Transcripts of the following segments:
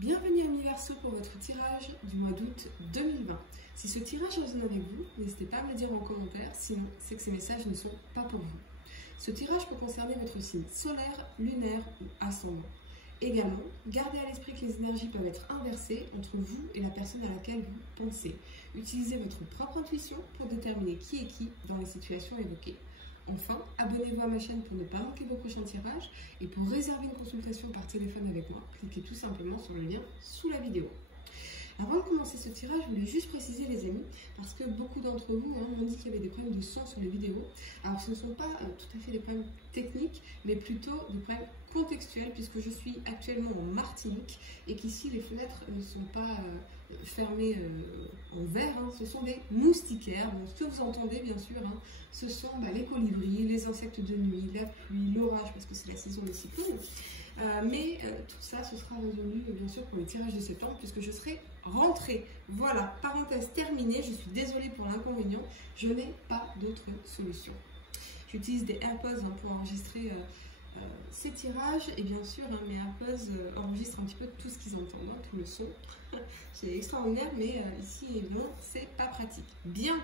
Bienvenue à Universo pour votre tirage du mois d'août 2020. Si ce tirage résonne avec vous, n'hésitez pas à me le dire en commentaire, sinon c'est que ces messages ne sont pas pour vous. Ce tirage peut concerner votre signe solaire, lunaire ou ascendant. Également, gardez à l'esprit que les énergies peuvent être inversées entre vous et la personne à laquelle vous pensez. Utilisez votre propre intuition pour déterminer qui est qui dans les situations évoquées. Enfin, abonnez-vous à ma chaîne pour ne pas manquer vos prochains tirages et pour réserver une consultation par téléphone avec moi, cliquez tout simplement sur le lien sous la vidéo. Avant de commencer ce tirage, je voulais juste préciser les amis, parce que beaucoup d'entre vous m'ont dit qu'il y avait des problèmes de son sur les vidéos. Alors ce ne sont pas tout à fait des problèmes techniques, mais plutôt des problèmes contextuels, puisque je suis actuellement en Martinique et qu'ici les fenêtres ne sont pas fermées en verre, ce sont des moustiquaires. Donc, ce que vous entendez bien sûr, ce sont les colibris, les insectes de nuit, la pluie, l'orage, parce que c'est la saison des cyclones. Mais tout ça, ce sera résolu bien sûr pour le tirage de septembre puisque je serai rentrée. Voilà, parenthèse terminée, je suis désolée pour l'inconvénient, je n'ai pas d'autre solution. J'utilise des AirPods pour enregistrer ces tirages et bien sûr mes AirPods enregistrent un petit peu tout ce qu'ils entendent, tout le son. C'est extraordinaire, mais ici évidemment c'est pas pratique. Bien.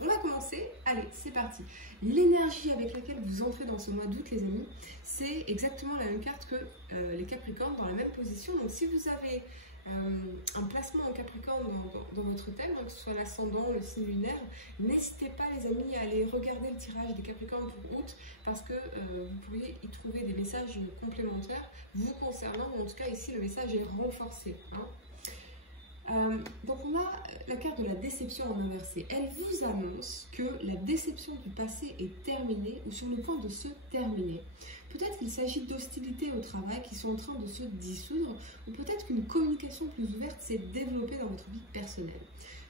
On va commencer, allez c'est parti. L'énergie avec laquelle vous entrez dans ce mois d'août les amis, c'est exactement la même carte que les Capricornes dans la même position. Donc si vous avez un placement en Capricorne dans votre thème, que ce soit l'ascendant, le signe lunaire, n'hésitez pas les amis à aller regarder le tirage des Capricornes pour août parce que vous pourriez y trouver des messages complémentaires vous concernant, ou en tout cas ici le message est renforcé. Donc on a la carte de la déception en inversé. Elle vous annonce que la déception du passé est terminée ou sur le point de se terminer. Peut-être qu'il s'agit d'hostilités au travail qui sont en train de se dissoudre ou peut-être qu'une communication plus ouverte s'est développée dans votre vie personnelle.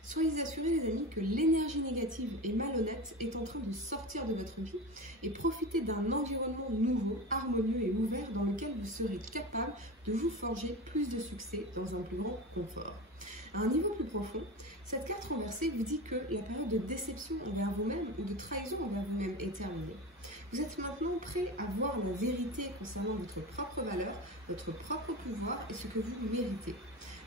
Soyez assurés les amis que l'énergie négative et malhonnête est en train de sortir de votre vie et profitez d'un environnement nouveau, harmonieux et ouvert dans lequel vous serez capable de vous forger plus de succès dans un plus grand confort. À un niveau plus profond, cette carte renversée vous dit que la période de déception envers vous-même ou de trahison envers vous-même est terminée. Vous êtes maintenant prêt à voir la vérité concernant votre propre valeur, votre propre pouvoir et ce que vous méritez.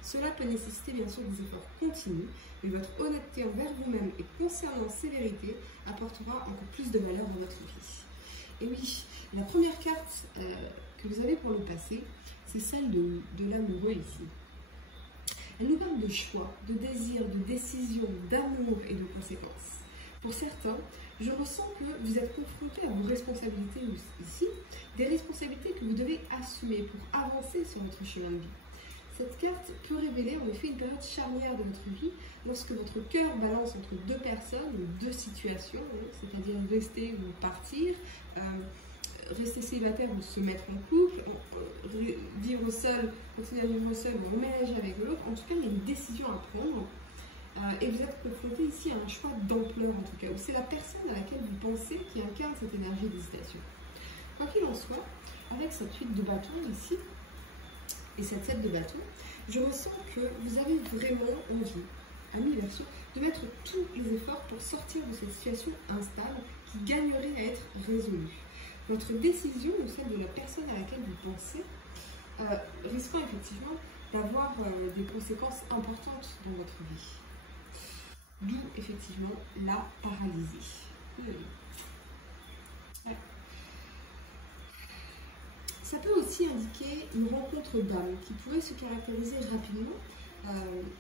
Cela peut nécessiter bien sûr des efforts continus, mais votre honnêteté envers vous-même et concernant ces vérités apportera encore plus de valeur dans votre vie. Et oui, la première carte que vous avez pour le passé, c'est celle de l'amoureux ici. Elle nous parle de choix, de désir, de décision, d'amour et de conséquences. Pour certains, je ressens que vous êtes confrontés à vos responsabilités ici, des responsabilités que vous devez assumer pour avancer sur votre chemin de vie. Cette carte peut révéler en effet une période charnière de votre vie lorsque votre cœur balance entre deux personnes ou deux situations, c'est-à-dire rester ou partir, rester célibataire ou se mettre en couple, vivre seul, continuer à vivre seul ou emménager avec l'autre. En tout cas, il y a une décision à prendre et vous êtes confronté ici à un choix d'ampleur en tout cas, où c'est la personne à laquelle vous pensez qui incarne cette énergie d'hésitation. Quoi qu'il en soit, avec cette 8 de bâton ici et cette 7 de bâton, je ressens que vous avez vraiment envie, amis Verseau, de mettre tous les efforts pour sortir de cette situation instable qui gagnerait à être résolue. Votre décision ou celle de la personne à laquelle vous pensez risquant effectivement d'avoir des conséquences importantes dans votre vie. D'où effectivement la paralysie. Ça peut aussi indiquer une rencontre d'âme qui pourrait se caractériser rapidement,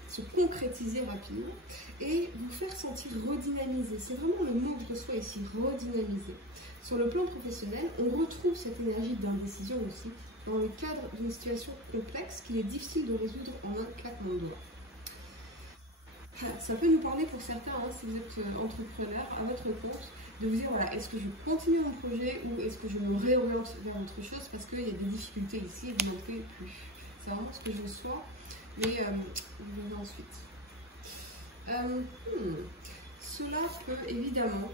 se concrétiser rapidement et vous faire sentir redynamisé. C'est vraiment le mot que je reçois ici, redynamiser. Sur le plan professionnel, on retrouve cette énergie d'indécision aussi dans le cadre d'une situation complexe qu'il est difficile de résoudre en un claquement de doigts. Ça peut nous parler pour certains, si vous êtes entrepreneur à votre compte, de vous dire voilà, est-ce que je continue mon projet ou est-ce que je me réoriente vers autre chose parce qu'il y a des difficultés ici et vous n'en pouvez plus. C'est vraiment ce que je reçois, mais vous verrez ensuite. Cela peut évidemment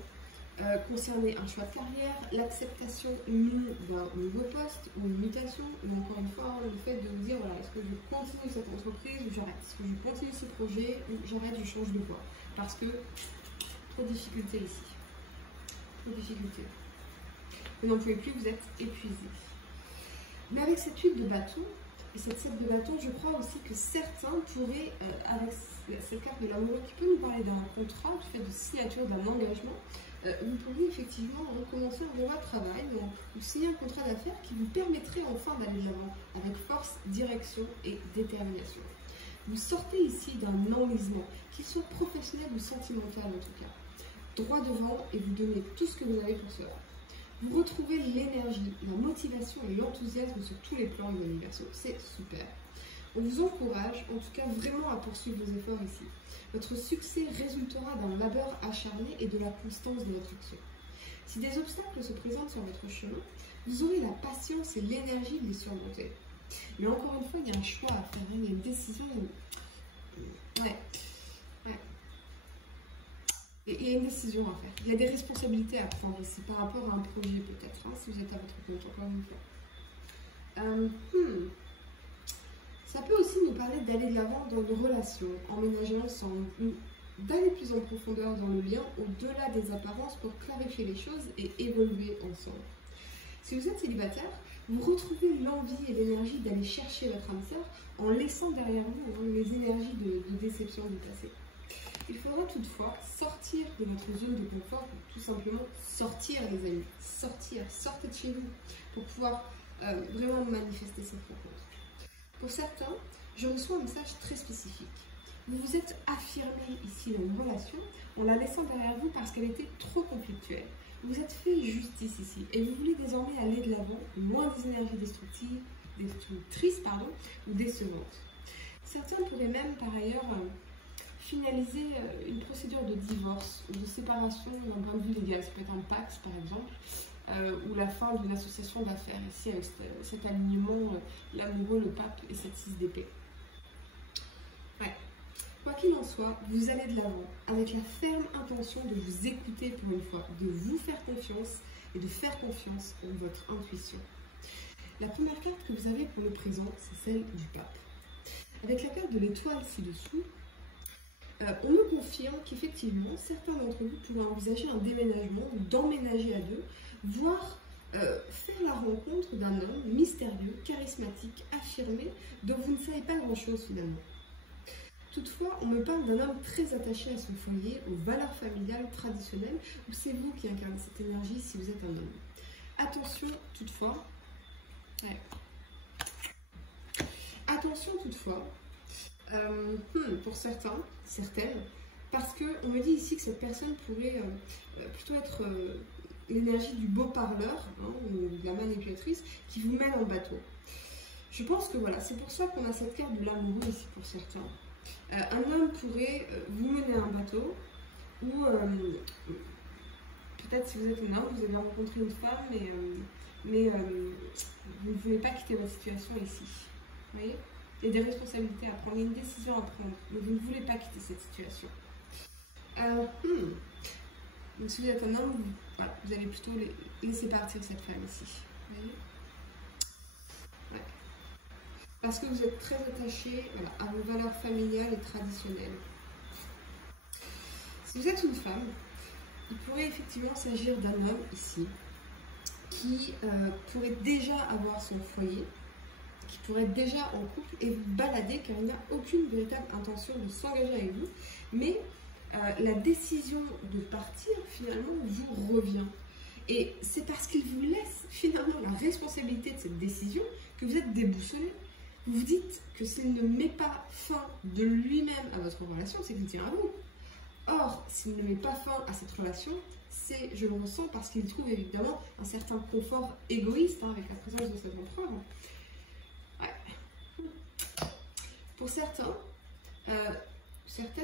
concerner un choix de carrière, l'acceptation ou non d'un nouveau poste ou une mutation, ou encore une fois le fait de vous dire voilà, est-ce que je continue cette entreprise ou j'arrête, est-ce que je continue ce projet ou j'arrête, je change de voie parce que trop de difficultés ici, trop de difficultés, vous n'en pouvez plus, vous êtes épuisé. Mais avec cette 8 de bâton, Et cette 7 de bâton, je crois aussi que certains pourraient, avec cette carte de l'amoureux qui peut nous parler d'un contrat, du fait de signature d'un engagement, vous pourriez effectivement commencer un nouveau travail ou signer un contrat d'affaires qui vous permettrait enfin d'aller de l'avant avec force, direction et détermination. Vous sortez ici d'un enlisement, qu'il soit professionnel ou sentimental en tout cas. Droit devant et vous donnez tout ce que vous avez pour cela. Vous retrouvez l'énergie, la motivation et l'enthousiasme sur tous les plans de l'universo. C'est super. On vous encourage, en tout cas vraiment à poursuivre vos efforts ici. Votre succès résultera d'un labeur acharné et de la constance de votre action. Si des obstacles se présentent sur votre chemin, vous aurez la patience et l'énergie de les surmonter. Mais encore une fois, il y a un choix à faire, il y a une décision. Ouais. Et il y a une décision à faire. Il y a des responsabilités à prendre ici par rapport à un projet peut-être, hein, si vous êtes à votre compte, encore une fois. Ça peut aussi nous parler d'aller de l'avant dans nos relations, emménager ensemble, ou d'aller plus en profondeur dans le lien au-delà des apparences pour clarifier les choses et évoluer ensemble. Si vous êtes célibataire, vous retrouvez l'envie et l'énergie d'aller chercher votre âme sœur en laissant derrière vous les énergies de déception du passé. Il faudra toutefois sortir de votre zone de confort pour tout simplement sortir, les amis. Sortez de chez vous pour pouvoir vraiment manifester cette rencontre. Pour certains, je reçois un message très spécifique. Vous vous êtes affirmé ici dans une relation en la laissant derrière vous parce qu'elle était trop conflictuelle. Vous êtes fait justice ici et vous voulez désormais aller de l'avant, loin des énergies destructrices ou décevantes. Certains pourraient même par ailleurs finaliser une procédure de divorce ou de séparation d'un point de vue légal. Ça peut être un pacte par exemple, ou la fin d'une association d'affaires, ici avec cet alignement, l'amoureux, le pape et cette 6 d'épée. Ouais. Quoi qu'il en soit, vous allez de l'avant avec la ferme intention de vous écouter pour une fois, de vous faire confiance et de faire confiance en votre intuition. La première carte que vous avez pour le présent, c'est celle du pape. Avec la carte de l'étoile ci-dessous, on me confirme qu'effectivement, certains d'entre vous pourraient envisager un déménagement ou d'emménager à deux, voire faire la rencontre d'un homme mystérieux, charismatique, affirmé, dont vous ne savez pas grand-chose finalement. Toutefois, on me parle d'un homme très attaché à son foyer, aux valeurs familiales traditionnelles, ou c'est vous qui incarnez cette énergie si vous êtes un homme. Attention toutefois, pour certaines, parce qu'on me dit ici que cette personne pourrait plutôt être l'énergie du beau parleur, ou de la manipulatrice, qui vous mène en bateau. Je pense que voilà, c'est pour ça qu'on a cette carte de l'amoureux ici pour certains. Un homme pourrait vous mener en bateau, ou peut-être si vous êtes un homme, vous avez rencontré une femme, mais vous ne voulez pas quitter votre situation ici. Vous voyez ? Il y a des responsabilités à prendre, il y a une décision à prendre, mais vous ne voulez pas quitter cette situation. Donc si vous êtes un homme, vous allez plutôt laisser partir cette femme ici. Vous voyez ? Ouais. Parce que vous êtes très attaché à vos valeurs familiales et traditionnelles. Si vous êtes une femme, il pourrait effectivement s'agir d'un homme ici qui pourrait déjà avoir son foyer, qui pourrait être déjà en couple et vous balader car il n'a aucune véritable intention de s'engager avec vous, mais la décision de partir finalement vous revient. Et c'est parce qu'il vous laisse finalement la responsabilité de cette décision que vous êtes déboussolé. Vous vous dites que s'il ne met pas fin de lui-même à votre relation, c'est qu'il tient à vous. Or, s'il ne met pas fin à cette relation, c'est, je le ressens, parce qu'il trouve évidemment un certain confort égoïste avec la présence de cet empereur. Ouais. Pour certaines,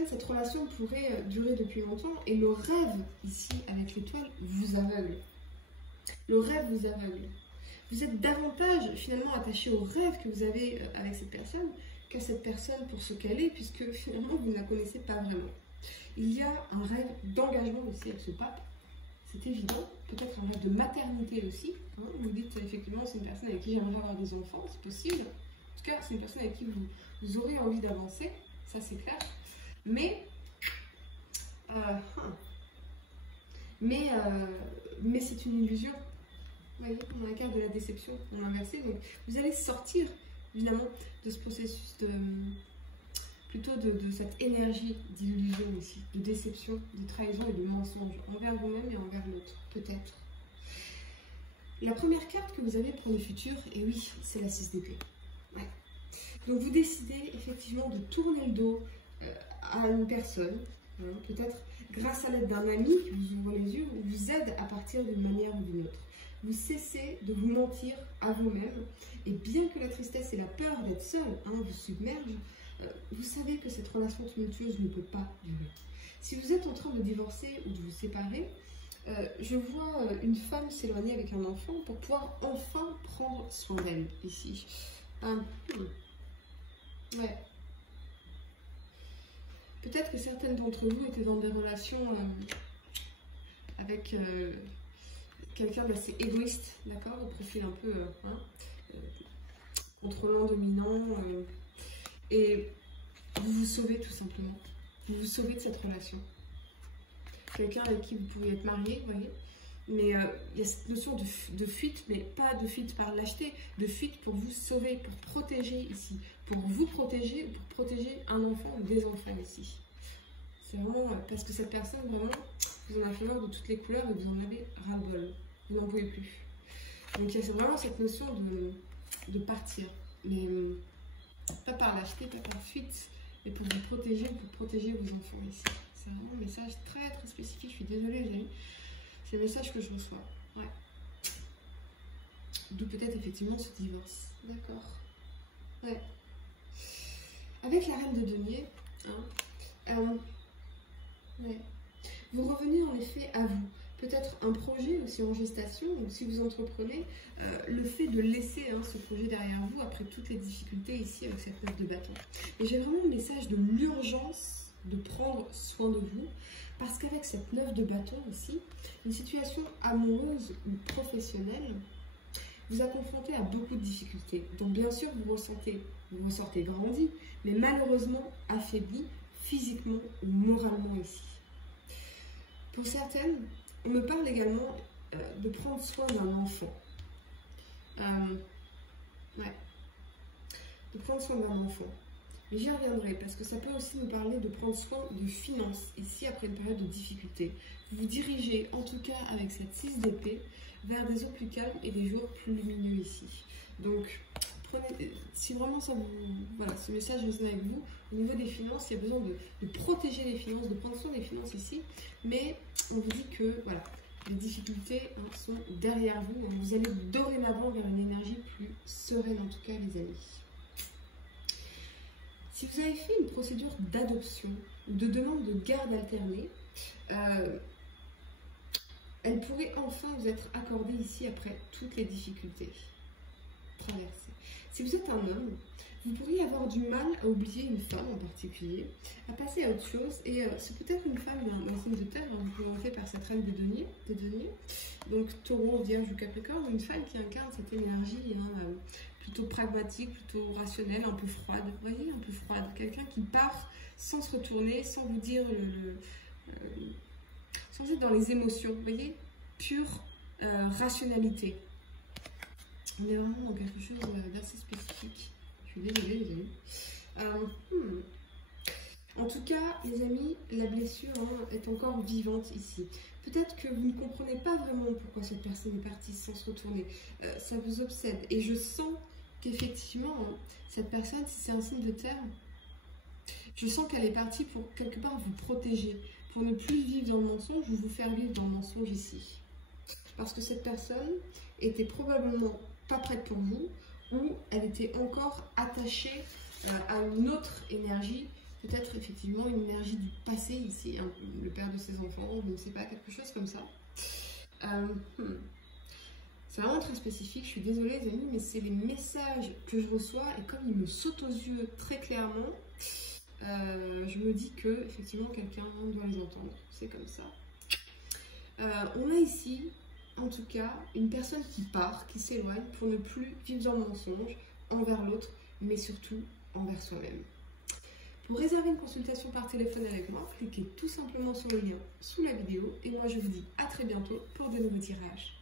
cette relation pourrait durer depuis longtemps et le rêve ici avec l'étoile vous aveugle. Le rêve vous aveugle. Vous êtes davantage finalement attaché au rêve que vous avez avec cette personne qu'à cette personne pour ce qu'elle est, puisque finalement vous ne la connaissez pas vraiment. Il y a un rêve d'engagement aussi avec ce pape, c'est évident. Peut-être un rêve de maternité aussi. Hein. Vous dites effectivement c'est une personne avec qui j'aimerais avoir des enfants, c'est possible. En tout cas, c'est une personne avec qui vous aurez envie d'avancer, ça c'est clair. Mais c'est une illusion. Vous voyez, on a la carte de la déception, on a inversé. Donc vous allez sortir évidemment de ce processus plutôt de cette énergie d'illusion aussi, de déception, de trahison et de mensonge envers vous-même et envers l'autre, peut-être. La première carte que vous avez pour le futur, et oui, c'est la 6 d'épée. Ouais. Donc vous décidez effectivement de tourner le dos à une personne, hein, peut-être grâce à l'aide d'un ami qui vous ouvre les yeux ou vous aide à partir d'une manière ou d'une autre. Vous cessez de vous mentir à vous-même et bien que la tristesse et la peur d'être seul vous submergent, vous savez que cette relation tumultueuse ne peut pas durer. Si vous êtes en train de divorcer ou de vous séparer, je vois une femme s'éloigner avec un enfant pour pouvoir enfin prendre soin d'elle ici. Ouais. Peut-être que certaines d'entre vous étaient dans des relations avec quelqu'un d'assez égoïste, d'accord, au profil un peu contrôlant, dominant, et vous vous sauvez tout simplement. Vous vous sauvez de cette relation. Quelqu'un avec qui vous pouvez être marié, vous voyez. Mais il y a cette notion de fuite, mais pas de fuite par lâcheté, de fuite pour vous sauver, pour protéger ici, pour vous protéger, pour protéger un enfant ou des enfants ici. C'est vraiment parce que cette personne, vraiment, vous en a fait voir de toutes les couleurs et vous en avez ras-le-bol. Vous n'en pouvez plus. Donc il y a vraiment cette notion de partir, mais pas par lâcheté, pas par fuite, mais pour vous protéger, pour protéger vos enfants ici. C'est vraiment un message très très spécifique, je suis désolée les amis. C'est le message que je reçois. Ouais. D'où peut-être effectivement ce divorce. D'accord. Ouais. Avec la reine de denier, ouais. Vous revenez en effet à vous. Peut-être un projet aussi en gestation, ou si vous entreprenez, le fait de laisser ce projet derrière vous après toutes les difficultés ici avec cette 9 de bâton. Et j'ai vraiment le message de l'urgence de prendre soin de vous, parce qu'avec cette 9 de bâton ici, une situation amoureuse ou professionnelle vous a confronté à beaucoup de difficultés. Donc bien sûr, vous ressortez grandi, mais malheureusement affaibli physiquement ou moralement ici. Pour certaines, on me parle également de prendre soin d'un enfant. Ouais. De prendre soin d'un enfant. Mais j'y reviendrai parce que ça peut aussi nous parler de prendre soin de finances, ici après une période de difficulté. Vous vous dirigez, en tout cas avec cette 6 d'épée, vers des eaux plus calmes et des jours plus lumineux ici. Donc, si vraiment ça vous, voilà, ce message résonne avec vous, au niveau des finances, il y a besoin de protéger les finances, de prendre soin des finances ici, mais on vous dit que voilà, les difficultés sont derrière vous, vous allez dorénavant vers une énergie plus sereine en tout cas les amis. Si vous avez fait une procédure d'adoption ou de demande de garde alternée, elle pourrait enfin vous être accordée ici après toutes les difficultés traversées. Si vous êtes un homme, vous pourriez avoir du mal à oublier une femme en particulier, à passer à autre chose, et c'est peut-être une femme d'un signe de terre, représentée par cette reine des deniers, donc taureau, vierge ou capricorne, une femme qui incarne cette énergie plutôt pragmatique, plutôt rationnelle, un peu froide, vous voyez, un peu froide, quelqu'un qui part sans se retourner, sans vous dire sans être dans les émotions, vous voyez, pure rationalité. On est vraiment dans quelque chose d'assez spécifique. Je suis désolée les amis. En tout cas, les amis, la blessure est encore vivante ici. Peut-être que vous ne comprenez pas vraiment pourquoi cette personne est partie sans se retourner. Ça vous obsède. Et je sens qu'effectivement, cette personne, si c'est un signe de terre, je sens qu'elle est partie pour quelque part vous protéger, pour ne plus vivre dans le mensonge ou vous faire vivre dans le mensonge ici. Parce que cette personne était probablement pas prête pour vous, ou elle était encore attachée à une autre énergie, peut-être effectivement une énergie du passé ici, le père de ses enfants, je ne sais pas, quelque chose comme ça. C'est vraiment très spécifique, je suis désolée les amis, mais c'est les messages que je reçois et comme ils me sautent aux yeux très clairement, je me dis que effectivement quelqu'un doit les entendre, c'est comme ça. On a ici, en tout cas, une personne qui part, qui s'éloigne pour ne plus vivre dans le mensonge envers l'autre, mais surtout envers soi-même. Pour réserver une consultation par téléphone avec moi, cliquez tout simplement sur le lien sous la vidéo et moi je vous dis à très bientôt pour de nouveaux tirages.